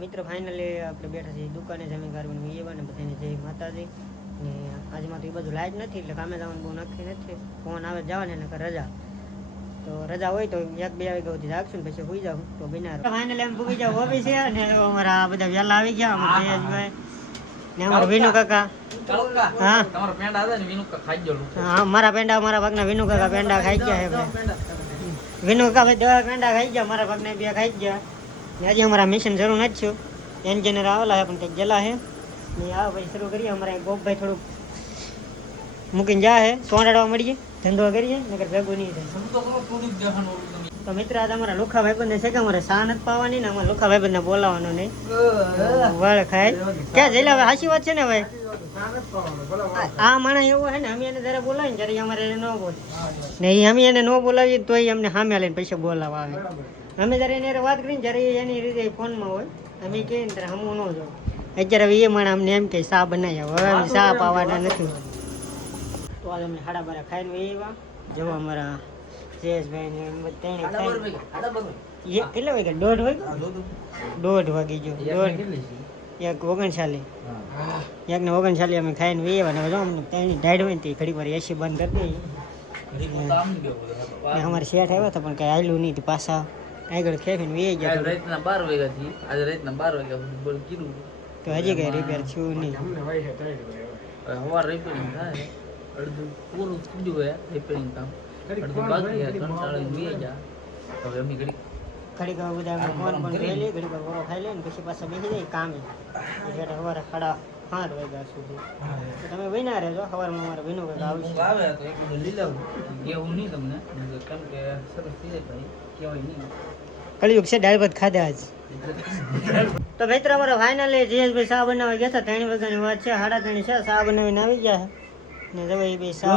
મિત્રો ફાઇનલી આપણે બેઠા છીએ દુકાને જમી કરવાનું એવા ને બધાને જય માતાજી ને આજમાં તો એ બધું લાઈટ નથી એટલે કામે જવાનું બહુ નક્કી નથી. ફોન આવે જવાને નકર રજા તો રજા હોય તો 1-2 વાગ્યા સુધી જાગશું ને પછી સુઈ જાઉં તો બિનાર ફાઇનલી એમ ભૂગી જાવ હોબી છે ને અમારા બધા વહેલા આવી ગયા અમારા જયેશભાઈ ને અમારા વિનુ કાકા. હા તમારો પેંડા આવે ને વિનુ કાકા ખાઈ ગયો. હા મારા પેંડા મારા ભાગના વિનુ કાકા પેંડા ખાઈ ગયા હે વિનુ કાકા દવા પેંડા ખાઈ ગયા મારા ભાગના બે ખાઈ ગયા. આજે हमारा मिशन શરૂ નથી થયું એન્જિનિયર આવેલા છે પણ કંઈક ગયેલા છે ને આ ભાઈ શરૂ કરીએ. અમારા ગોપભાઈ થોડુંક મૂકીને જાય છે સોંડાડવા મળીએ ધંધો કરીએ નકર ભેગું નહીં થાય. તો મિત્ર આજે અમારા લુખા ભાઈબંધને છે કે અમારે સા નથી પાવાની ને અમારા લુખા ભાઈબંધને બોલાવવાનો નહીં વળ ખાય ક્યાં જઈ લાવે સાચી વાત છે ને ભાઈ. આ માણસ એવો છે ને અમે એને જયારે બોલાવીએ ને ત્યારે અમારે એને ન બોલે ને અમે એને ન બોલાવીએ તોય અમને સામે લઈને પૈસા બોલાવવા આવે. અમે જ્યારે એને વાત કરીને જ્યારે એની રીતે ફોનમાં હોય અમે કહીએ ને ત્યારે હમું ન જાઉં. અત્યારે એ માણસ અમને એમ કે સા બનાવી આવો હવે અમે સા પાવાના નથી. તો આજે અમે 12:30 ખાઈને એવા જવો અમારા જયેશભાઈ ને કેટલા વાગે 1:30 વાગે 1:30 વાગી ગયો 1:39 1 ને 39 અમે ખાઈને એવા ને જો અમને ત્રણની ડાયડ હોય ને તે ઘડી વાર એસી બંધ કરી દઈએ. અમારે શેઠ આવ્યા હતા પણ કઈ આવેલું નહીં પાછા આગળ ખેફીને વે ગયા. રાતના 12 વાગ્યાથી આજે રાતના 12 વાગ્યા બોલ કીધું તો હજી કઈ રિપેર થયું નહીં. હવાર રિપેરિંગ થાય અડધું પૂરું થઈ ગયું રિપેરિંગ કામ અડધું બાકી છે કંટાળીને વે ગયા. હવે અમે ઘડી બધા ફોન પણ લઈ લે ઘડી વરો ખાઈ લે ને પછી પાછા બેસી જાય કામે એટલે સવારે 7:30 વાગ્યા સુધી તમે વહીના રહેજો. સવારમાં અમારે વિનુ આવશે આવે તો એક બધું લઈ લઉં કેવું નહીં તમને કેમ કે સરસ થઈ જાય ભાઈ કેવાય નહીં કળિયુગ છે દાળ ભાત ખાધા આજ. તો મિત્ર અમારો ફાઇનલી જયેશભાઈ સા બનાવવા ગયા હતા 3 વાગ્યાની વાત છે 3:30 છે સા બનાવીને આવી ગયા ને જવા એ બે સા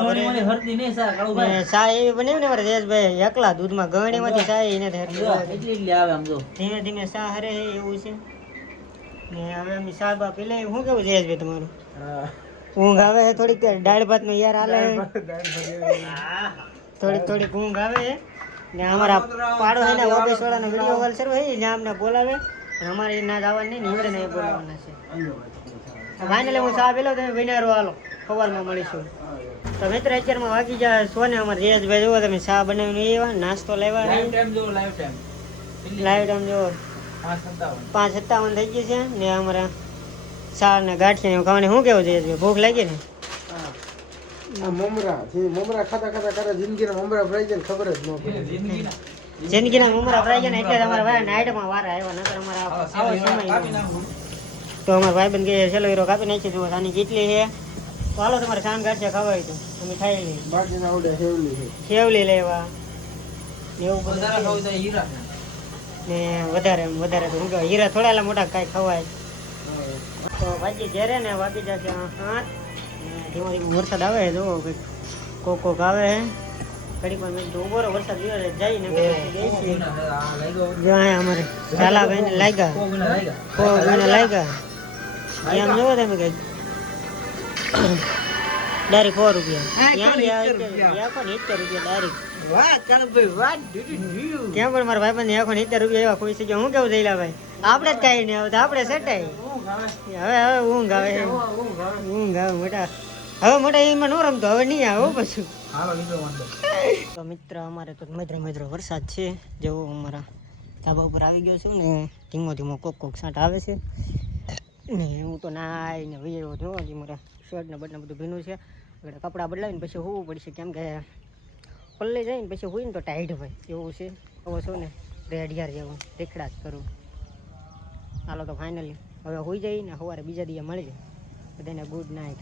સા એવી બનાવી ને અમારા જયેશભાઈ એકલા દૂધમાં ગળણીમાંથી સા એને એટલી આવે આમ જો ધીમે ધીમે સા હરે એવું છે ને હવે અમે સા બા પેલા શું કેવું જયેશભાઈ તમારું ઊંઘ આવે છે થોડીક દાળ ભાત નું યાર હાલે થોડીક ઊંઘ આવે ને અમારા પાડોશીના ઓફિસ વાળાનો વિડીયો કોલ શરૂ હોય ને અમને બોલાવે અને અમારે ના જવાનું નહીં નીવડે ને બોલાવવાના છે. ફાઇનલી હું સા પેલો તમે વિનારો હાલો સવારમાં મળીશું. તો મિત્ર અત્યારમાં વાગી જાય સોને અમારે જયેશભાઈ જોવો તમે સા બનાવીને એવા નાસ્તો લેવા લાઈવ ટાઈમ જોવો 5:57 થઈ ગઈ છે ને અમારા સા ને ગાંઠિયા ખાવાની શું કેવું જયેશભાઈ ભૂખ લાગી ને મમરા ખાતા કરે જિંદગીના મમરા ફ્રાઈ જાય ખબર જ ન પડે. જિંદગીના મમરા ફ્રાઈ જાય ને એટલે અમારા ભાઈ નાઈટમાં વારા આવ્યા નકર અમારા આવો સમય તો અમારા ભાઈબંધ કે છેલ્લો હીરો કાપી નાખી જુઓ આની કેટલી છે તો હાલો તમારે સાન ગાંઠિયા ખાવા હોય તો અમે ખાઈ લઈએ. બાકીના આવડે સેવલી લેવા એવું બધું ને વધારે તો શું કહેવાય હીરા થોડા મોટા કાંઈ ખવાય. તો ભાજી ઘેરે ને વાગી જશે 8 ધીમો વરસાદ આવે જો કોક આવે ઘડી પણ મેં ઉભો વરસાદ જાય ને અમારે ઝાલાભાઈ ને લાગ્યા એમ જોવો તમે કઈ ડાયરેક્ટ 4 રૂપિયા ત્યાં પણ મારા ભાઈ બંધ 70 રૂપિયા એવા ખુશ થઈ ગયા. હું કેવું જઈલા ભાઈ આપણે જ કઈ નહીં આવતા આપણે સેટાઈ હવે ઊંઘ આવે મોટા હવે મોટા એમાં ન રમતો હવે નહીં આવે પછી. તો મિત્ર અમારે તો મધરો વરસાદ છે જેવો અમારા ધાબા ઉપર આવી ગયો છું ને ધીમો કોક સાંટ આવે છે ને હું તો નાઈ ને વૈયો જો હજી મારા શર્ટ ને બટન બધું ભીનું છે. એટલે કપડાં બદલાવીને પછી હોવું પડશે કેમ કે પલ્લે જાય ને પછી હોય ને તો ટાઈટ ભાઈ એવું છે. હવે છો ને રેડ યાર જેવું દેખડા જ કરું. હાલો તો ફાઇનલી હવે હોઈ જાય ને સવારે બીજા દિવસે મળી જાય બધાને ગુડ નાઇટ.